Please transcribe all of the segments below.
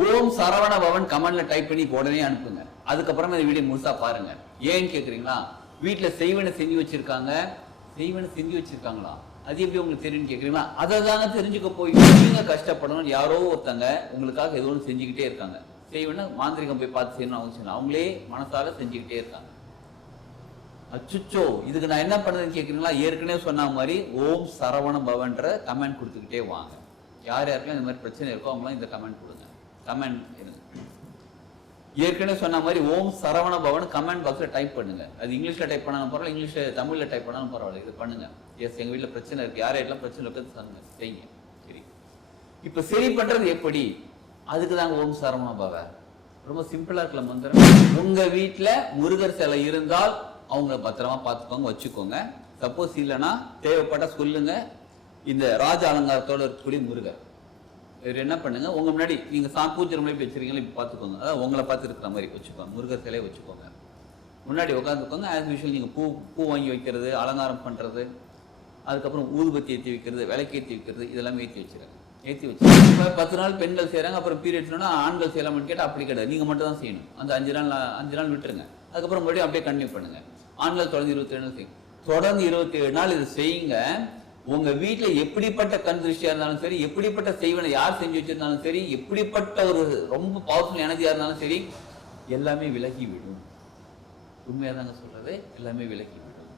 ஓம் சரவண பவன் கமெண்ட்ல டைப் பண்ணி உடனே அனுப்புங்க. அதுக்கப்புறமா இந்த வீடியோ முழுசா பாருங்க. ஏன்னு கேக்குறீங்களா? வீட்டுல செய்வனை செஞ்சு வச்சிருக்காங்களா? அது எப்படி உங்களுக்கு தெரியும் கேக்குறீங்களா? அதை தாங்க தெரிஞ்சுக்க போய் நீங்க கஷ்டப்படணும். யாரோ ஒருத்தங்க உங்களுக்காக ஏதோ ஒன்று செஞ்சுக்கிட்டே இருக்காங்க. செய்வன மாந்திரிகம் போய் பார்த்து செய்யணும் அவசியம், அவங்களே மனசால செஞ்சுக்கிட்டே இருக்காங்க. அச்சுச்சோ, இதுக்கு நான் என்ன பண்ணுறதுன்னு கேட்குறீங்களா? ஏற்கனவே சொன்ன மாதிரி ஓம் சரவண பவன்ற கமெண்ட் கொடுத்துக்கிட்டே வாங்க. யார் யாருக்கெல்லாம் இந்த மாதிரி பிரச்சனை இருக்கோ அவங்களாம் இந்த கமெண்ட் கொடுங்க. கமெண்ட் ஏற்கனவே சொன்ன மாதிரி ஓம் சரவண பவன் கமெண்ட் பாக்ஸில் டைப் பண்ணுங்க. அது இங்கிலீஷில் டைப் பண்ணாலும் பரவாயில்ல, இங்கிலீஷில் தமிழில் டைப் பண்ணாலும் பரவாயில்ல, இது பண்ணுங்க. எஸ், எங்கள் வீட்டில் பிரச்சனை இருக்குது, யார் யாரெல்லாம் பிரச்சனை இருக்குது சொல்லுங்க, செய்யுங்க. சரி, இப்போ சரி பண்ணுறது எப்படி? அதுக்கு தாங்க ஓம் சரவண பவ. ரொம்ப சிம்பிளாக இருக்கல மந்திரம். உங்கள் வீட்டில் முருகர் சிலை இருந்தால் அவங்கள பத்திரமா பார்த்துக்கோங்க, வச்சுக்கோங்க. சப்போஸ் இல்லைன்னா தேவைப்பட்ட சொல்லுங்க. இந்த ராஜ அலங்காரத்தோட இருக்கக்கூடிய முருகர் என்ன பண்ணுங்க, உங்க முன்னாடி நீங்க பூஜை ரூம்ல வச்சிருக்கீங்களா, இப்ப பாத்துக்கோங்க. அதாவது உங்களை பார்த்து இருக்கிற மாதிரி வச்சுக்கோங்க, முருகர் சிலையை வச்சுக்கோங்க. முன்னாடி உட்காந்துக்கோங்க. ஆஸ் யூஷுவல் நீங்க பூ வாங்கி வைக்கிறது, அலங்காரம் பண்றது, அதுக்கப்புறம் ஊதுபத்தி ஏற்றி வைக்கிறது, விளக்கு ஏற்றி வைக்கிறது, இதெல்லாம் ஏற்றி வச்சிருக்காங்க. ஏற்றி வச்சு 10 நாள் பெண்கள் செய்யறாங்க. அப்புறம் பீரியட்ஸ்னா ஆண்கள் செய்யலாம்னு கேட்டால் அப்படி கிடையாது, நீங்க மட்டும் தான் செய்யணும். அந்த 5 நாள் விட்டுருங்க. அதுக்கப்புறம் மறுபடியும் அப்படியே கண்டினியூ பண்ணுங்க. ஆண்கள் தொடர்ந்து 27 நாள் செய்யுங்க. தொடர்ந்து 27 நாள் இது செய்யுங்க. உங்க வீட்டுல எப்படிப்பட்ட கண் திருஷ்டியா இருந்தாலும் சரி, எப்படிப்பட்ட செய்வனை யார் செஞ்சு வச்சிருந்தாலும் சரி, எப்படிப்பட்ட ஒரு ரொம்ப பவர்ஃபுல் எனர்ஜியா இருந்தாலும் சரி, எல்லாமே விலகி விடும். உண்மையா தாங்க சொல்றது, எல்லாமே விலகி விடும்.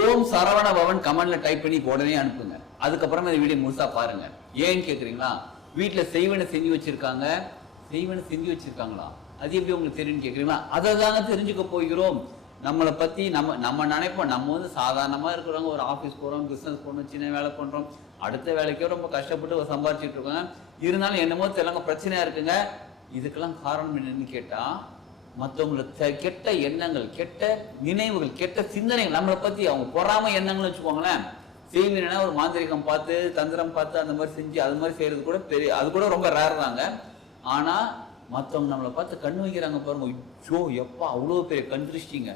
ஓம் சரவண பவன் கமெண்ட்ல டைப் பண்ணி உடனே அனுப்புங்க. அதுக்கப்புறமா இந்த வீடியோ முழுசா பாருங்க. ஏன்னு கேக்குறீங்களா? வீட்டுல செய்வனை செஞ்சு வச்சிருக்காங்களா? அது எப்படி உங்களுக்கு தெரியும் கேக்குறீங்களா? அதை தாங்க தெரிஞ்சுக்க போகிறோம். நம்மளை பற்றி நம்ம நினைப்போம், நம்ம வந்து சாதாரணமாக இருக்கிறவங்க, ஒரு ஆஃபீஸ் போகிறோம், பிஸ்னஸ் போகணும், சின்ன வேலை பண்ணுறோம், அடுத்த வேலைக்கோ ரொம்ப கஷ்டப்பட்டு சம்பாதிச்சுட்டு இருக்கோங்க. இருந்தாலும் என்னமோ தெரியலங்க பிரச்சனையாக இருக்குங்க. இதுக்கெல்லாம் காரணம் என்னன்னு கேட்டால், மற்றவங்களுக்கு கெட்ட எண்ணங்கள், கெட்ட நினைவுகள், கெட்ட சிந்தனைகள், நம்மளை பற்றி அவங்க பொறாம எண்ணங்கள்னு வச்சுக்கோங்களேன். செய்வீங்கன்னா ஒரு மாந்திரிகம் பார்த்து, தந்திரம் பார்த்து அந்த மாதிரி செஞ்சு அது மாதிரி செய்கிறது கூட அது கூட ரொம்ப ரேர் தாங்க. ஆனால் மற்றவங்க நம்மளை பார்த்து கண்ணு வைக்கிறாங்க பாருங்க, ஐயோ எப்பா அவ்வளோ பெரிய கண் திருஷ்டிங்க,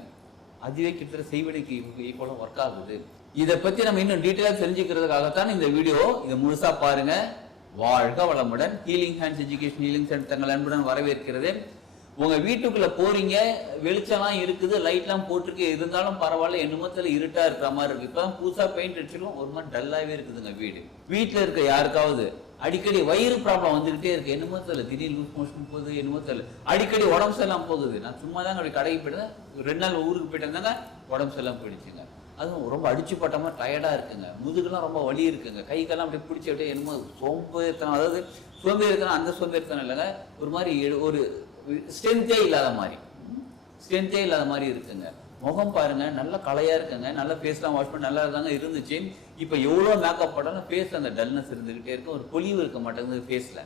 அதுவே கிட்டத்தட்ட செய்வனைக்கு ஈக்குவலாக ஒர்க் ஆகுது. இதை பற்றி நம்ம இன்னும் டீட்டெயிலாக தெரிஞ்சுக்கிறதுக்காகத்தான் இந்த வீடியோ. இதை முழுசா பாருங்க. வாழ்க வளமுடன். Healing hands education healing centre தங்கள் அன்புடன் வரவேற்கிறது. உங்க வீட்டுக்குள்ள போறீங்க, வெளிச்சம்லாம் இருக்குது, லைட்லாம் போட்டிருக்கு, இருந்தாலும் பரவாயில்ல, என்னமோ தெரியல இருட்டா இருக்கிற மாதிரி இருக்கு. இப்பதான் புதுசா பெயிண்ட் அடிச்சிருக்கோம், ஒரு மாதிரி டல்லாவே இருக்குதுங்க வீடு. வீட்டுல இருக்க யாருக்காவது அடிக்கடி வயிறு ப்ராப்ளம் வந்துகிட்டே இருக்கு, என்னமோ தெரியல, திடீர் லூஸ் மோஷன் போகுது, என்னமோ தெரியல, அடிக்கடி உடம்பு சரியில்லாம போகுது. நான் சும்மா தாங்க அப்படி கடைக்கு போயிட்டேன், 2 நாள் ஊருக்கு போயிட்டு இருந்தாங்க, உடம்பு சரியில்லாம போயிடுச்சுங்க. அதுவும் ரொம்ப அடிச்சு பட்டமா டயர்டா இருக்குங்க, முதுகுலாம் ரொம்ப வலி இருக்குங்க, கைக்கெல்லாம் அப்படி பிடிச்சி அப்படியே என்னமோ சோம்பேறித்தனம், அதாவது சோம்பேறித்தனம், அந்த சோம்பேறித்தனம் இல்லைங்க, ஒரு மாதிரி ஒரு ஸ்ட்ரென்த்தே இல்லாத மாதிரி இருக்குங்க. முகம் பாருங்க, நல்ல கலையா இருக்குங்க, நல்ல ஃபேஸ்லாம் வாஷ் பண்ணி நல்லா தாங்க இருந்துச்சு. இப்போ எவ்வளோ மேக்கப் போட்டாலும் ஃபேஸ் அந்த டல்னஸ் இருந்துகிட்டே இருக்கு, ஒரு பொலிவு இருக்க மாட்டேங்குது ஃபேஸ்ல.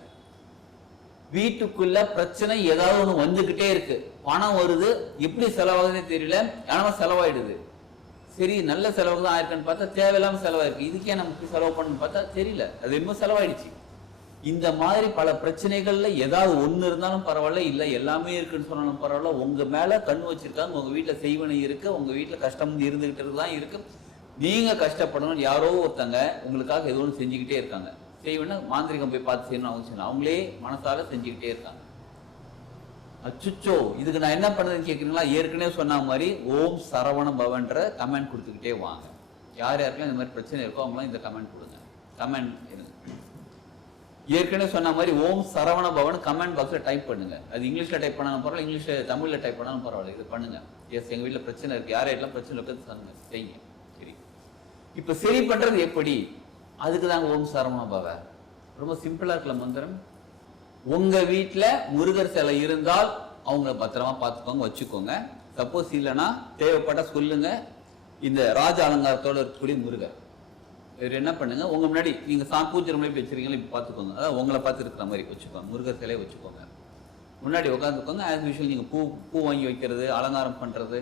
வீட்டுக்குள்ள பிரச்சனை ஏதாவது ஒன்று வந்துகிட்டே இருக்கு. பணம் வருது, எப்படி செலவாகுதுன்னே தெரியல, ஆனால் செலவாயிடுது. சரி, நல்ல செலவு தான் ஆயிருக்குன்னு பார்த்தா தேவையில்லாம செலவாயிருக்கு. இதுக்கே நமக்கு செலவு பண்ணணும்னு பார்த்தா தெரியல, அது இன்னும் செலவாயிடுச்சு. இந்த மாதிரி பல பிரச்சனைகள்ல ஏதாவது ஒண்ணு இருந்தாலும் பரவாயில்ல, இல்ல எல்லாமே இருக்குன்னு சொன்னாலும் பரவாயில்ல, உங்க மேல கண் வச்சிருக்காங்க. உங்க வீட்டுல செய்வனை இருக்கு, உங்க வீட்டுல கஷ்டம் இருந்துகிட்டு தான் இருக்கு. நீங்க கஷ்டப்படணும். யாரோ ஒருத்தங்க உங்களுக்காக ஏதோ ஒன்று செஞ்சுக்கிட்டே இருக்காங்க. செய்வன மாந்திரிகம் போய் பார்த்து செய்யணும் அவசியம், அவங்களே மனசால செஞ்சுக்கிட்டே இருக்காங்க. அச்சுச்சோ, இதுக்கு நான் என்ன பண்ணுறதுன்னு கேட்குறீங்களா? ஏற்கனவே சொன்ன மாதிரி ஓம் சரவண பவன்ற கமெண்ட் கொடுத்துக்கிட்டே வாங்க. யார் யாருக்கெல்லாம் இந்த மாதிரி பிரச்சனை இருக்கோ அவங்களாம் இந்த கமெண்ட் கொடுங்க. கமெண்ட் ஏற்கனவே சொன்ன மாதிரி ஓம் சரவண பவன் கமெண்ட் பாக்ஸில் டைப் பண்ணுங்க. அது இங்கிலீஷில் டைப் பண்ணாலும் பரவாயில்ல, இங்கிலீஷில் தமிழில் டைப் பண்ணாலும் பரவாயில்ல, இது பண்ணுங்க. எஸ், எங்கள் வீட்டில் பிரச்சனை இருக்குது, யார் யாரெல்லாம் பிரச்சனை இருக்குது சொல்லுங்க, செய்யுங்க. சரி, இப்போ சரி பண்ணுறது எப்படி? அதுக்கு தாங்க ஓம் சரவண பவ. ரொம்ப சிம்பிளாக இருக்கல மந்திரம். உங்கள் வீட்டில் முருகர் சிலை இருந்தால் அவங்கள பத்திரமா பார்த்துக்கோங்க, வச்சுக்கோங்க. சப்போஸ் இல்லைன்னா தேவைப்பட்ட சொல்லுங்க. இந்த ராஜ அலங்காரத்தோட இருக்கக்கூடிய முருகர் என்ன பண்ணுங்க, உங்க முன்னாடி நீங்க பூஜை ரூம்ல வச்சிருக்கீங்களா, இப்ப பாத்துக்கோங்க. அதாவது உங்களை பார்த்து இருக்கிற மாதிரி வச்சுக்கோங்க, முருகர் சிலையை வச்சுக்கோங்க. முன்னாடி உட்காந்துக்கோங்க. ஆஸ் யூஷுவல் நீங்க பூ வாங்கி வைக்கிறது, அலங்காரம் பண்றது,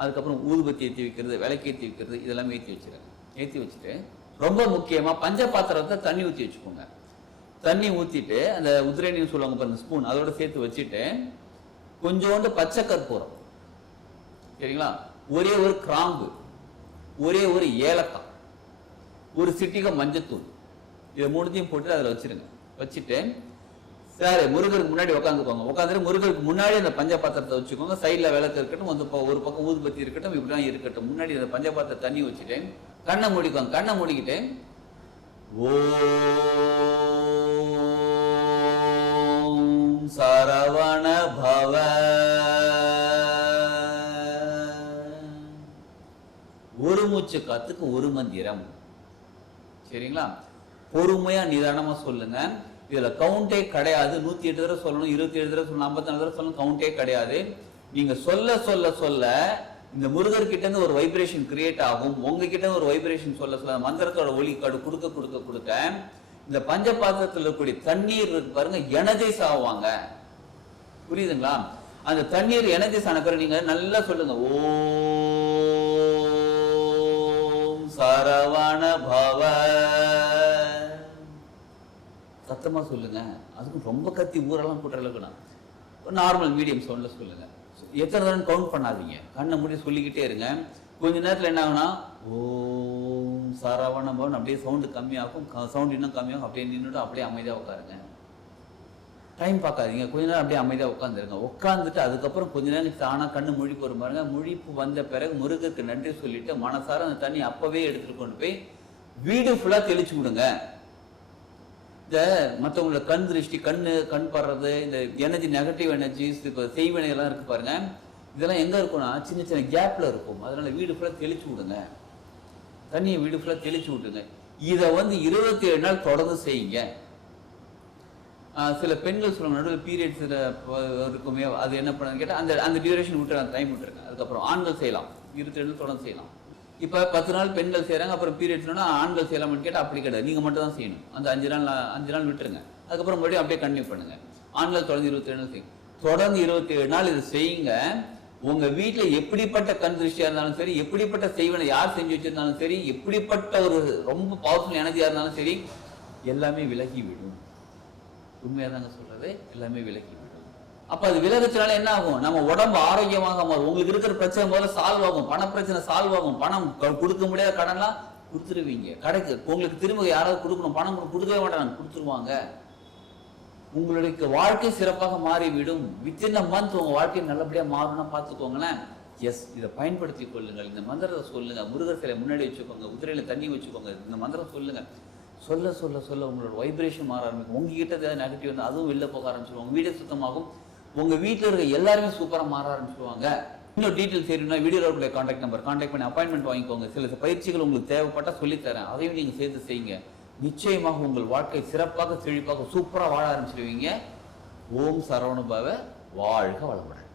அதுக்கப்புறம் ஊதுபத்தி ஏற்றி வைக்கிறது, விளக்கு ஏற்றி வைக்கிறது, இதெல்லாம் ஏற்றி வச்சிருங்க. ஏற்றி வச்சுட்டு ரொம்ப முக்கியமா பஞ்ச பாத்திரத்தை தண்ணி ஊற்றி வச்சுக்கோங்க. தண்ணி ஊற்றிட்டு அந்த உதிரணின்னு சொல்லுவாங்க பாருங்க, ஸ்பூன், அதோட சேர்த்து வச்சுட்டு கொஞ்சோண்டு பச்சை கற்பூரம், சரிங்களா, ஒரே ஒரு கிராம்பு, ஒரே ஒரு ஏலக்காய், ஒரு சிட்டிகை மஞ்சத்தூள், இதை 3த்தையும் போட்டு அதில் வச்சிருங்க. வச்சுட்டு சரி, முருகருக்கு முன்னாடி உட்காந்துக்கோங்க. உட்காந்துட்டு முருகருக்கு முன்னாடி அந்த பஞ்சபாத்திரத்தை வச்சுக்கோங்க. சைடில் விளக்கு இருக்கட்டும், வந்து ஒரு பக்கம் ஊதுபத்தி இருக்கட்டும், இப்படிலாம் இருக்கட்டும். முன்னாடி அந்த பஞ்சபாத்திர தண்ணி வச்சுட்டு கண்ணை மூடிக்கோங்க. கண்ணை மூடிக்கிட்டு ஓம் சரவண பவ, ஒரு மூச்சு காத்துக்கு ஒரு மந்திரம். சரிங்களா? பொறுமையா நிதானமா சொல்லுங்க. இதுல கவுண்டே கிடையாது. 108 தடவை சொல்லணும், 27 தடவை சொல்லணும், 54 தடவை சொல்லணும், கவுண்டே கிடையாது. நீங்க சொல்ல சொல்ல சொல்ல இந்த முருகர் கிட்ட இருந்து ஒரு வைப்ரேஷன் கிரியேட் ஆகும். உங்ககிட்ட இருந்து ஒரு வைப்ரேஷன் சொல்ல சொல்ல மந்திரத்தோட ஒளி கொடுக்க கொடுக்க கொடுக்க இந்த பஞ்ச பாத்திரத்தில் இருக்கக்கூடிய தண்ணீர் இருக்கு பாருங்க, எனர்ஜைஸ் ஆவாங்க. புரியுதுங்களா? அந்த தண்ணீர் எனர்ஜைஸ் ஆன பிறகு நீங்க நல்லா சொல்லுங்க, ஓம் சரவண பவ. சத்தமா சொல்லுங்க. அதுக்கும் ரொம்ப கத்தி ஊரெல்லாம் போட்டுற அளவுக்கு நார்மல் மீடியம் சவுண்ட்ல சொல்லுங்க. எத்தனை தடவை கவுண்ட் பண்ணாதீங்க. கண்ணை மூடி சொல்லிக்கிட்டே இருங்க. கொஞ்ச நேரத்தில் என்ன ஆகுனா ஓம் சரவண பவன் அப்படியே சவுண்டு கம்மியாகும். சவுண்ட் இன்னும் கம்மியாகும். அப்படியே நின்றுட்டு அப்படியே அமைதியாக உட்காருங்க. டைம் பார்க்காதீங்க. கொஞ்ச நேரம் அப்படியே அமைதியாக உட்காந்துருங்க. உட்காந்துட்டு அதுக்கப்புறம் கொஞ்ச நேரம் தானாக கண்ணு முழிப்பு வரும் பாருங்க. முழிப்பு வந்த பிறகு முருகருக்கு நன்றி சொல்லிட்டு மனசார அந்த தண்ணி அப்பவே எடுத்துட்டு கொண்டு போய் வீடு ஃபுல்லாக தெளிச்சு விடுங்க. இந்த மற்றவங்களோட கண் திருஷ்டி, கண் படுறது, இந்த எனர்ஜி, நெகட்டிவ் எனர்ஜிஸ், இப்போ செய்வினைகள்லாம் இருக்கு பாருங்க, இதெல்லாம் எங்க இருக்கும்னா சின்ன சின்ன கேப்ல இருக்கும். அதனால வீடு ஃபுல்லாக தெளிச்சு விடுங்க. தண்ணியை வீடு ஃபுல்லாக தெளிச்சு விட்டுங்க. இதை வந்து 27 நாள் தொடர்ந்து செய்யுங்க. சில பெண்கள் சொல்லுவாங்க நடுவில் பீரியட்ஸ் இருக்குமே, அது என்ன பண்ணுன்னு கேட்டால் அந்த டியூரேஷன் விட்டு அந்த டைம் விட்டுருங்க. அதுக்கப்புறம் ஆண்கள் செய்யலாம், 27 நாள் தொடர்ந்து செய்யலாம். இப்போ 10 நாள் பெண்கள் செய்கிறாங்க, அப்புறம் பீரியட்ஸ்னா ஆண்கள் செய்யலாம்னு கேட்டால் அப்படி கிடையாது. நீங்கள் மட்டும் தான் செய்யணும். அந்த 5 நாள் விட்டுருங்க. அதுக்கப்புறம் மறுபடியும் அப்படியே கண்டினியூ பண்ணுங்க. ஆண்கள் தொடர்ந்து 27 நாள் செய்யுங்க. தொடர்ந்து 27 நாள் இது செய்யுங்க. உங்க வீட்டில் எப்படிப்பட்ட கண் திருஷ்டியா இருந்தாலும் சரி, எப்படிப்பட்ட செய்வனை யார் செஞ்சு வச்சிருந்தாலும் சரி, எப்படிப்பட்ட ஒரு ரொம்ப பவர்ஃபுல் எனர்ஜியா இருந்தாலும் சரி, எல்லாமே விலகி விடும். உண்மையாக தாங்க சொல்றது, எல்லாமே விலகி விடும். அப்ப அது விலகுச்சுனால என்ன ஆகும்? நம்ம உடம்பு ஆரோக்கியமாக மாறும். உங்களுக்கு இருக்கிற பிரச்சனை முதல்ல சால்வ் ஆகும். பண பிரச்சனை சால்வ் ஆகும். பணம் கொடுக்க முடியாத கடன்லாம் கொடுத்துருவீங்க. கடைக்கு உங்களுக்கு திரும்ப யாராவது கொடுக்கணும், பணம் கொடுக்கவே மாட்டாங்க, கொடுத்துருவாங்க. உங்களுடைய வாழ்க்கை சிறப்பாக மாறிவிடும். வித்தின் அ மந்த் உங்க வாழ்க்கை நல்லபடியா மாறணும்னா பார்த்துக்கோங்களேன். எஸ், இதை பயன்படுத்தி கொள்ளுங்கள். இந்த மந்திரத்தை சொல்லுங்க. முருகர் சிலை முன்னாடி வச்சுக்கோங்க. குதிரையில தண்ணி வச்சுக்கோங்க. இந்த மந்திரம் சொல்லுங்க. சொல்ல சொல்ல சொல்ல உங்களோட வைப்ரேஷன் மாற ஆரம்பிக்கும். உங்ககிட்ட ஏதாவது நெகட்டிவ் வந்து அதுவும் வெளில போக ஆரம்பிச்சிருவாங்க. வீடு சுத்தமாகும். உங்க வீட்டில் இருக்க எல்லாருமே சூப்பராக மாற ஆரம்பிச்சிருவாங்க. இன்னும் டீட்டெயில்ஸ் தெரியும்னா வீடியோவில் இருக்கிற கான்டாக்ட் நம்பர் கான்டாக்ட் பண்ணி அப்பாயின்மெண்ட் வாங்கிக்கோங்க. சில பயிற்சிகள் உங்களுக்கு தேவைப்பட்டால் சொல்லித்தரேன். அதையும் நீங்கள் சேர்த்து செய்யுங்க. நிச்சயமாக உங்கள் வாழ்க்கை சிறப்பாக செழிப்பாக சூப்பராக வாழ ஆரம்பிச்சிருவீங்க. ஓம் சரவண பவ. வாழ்க வளமுடன்.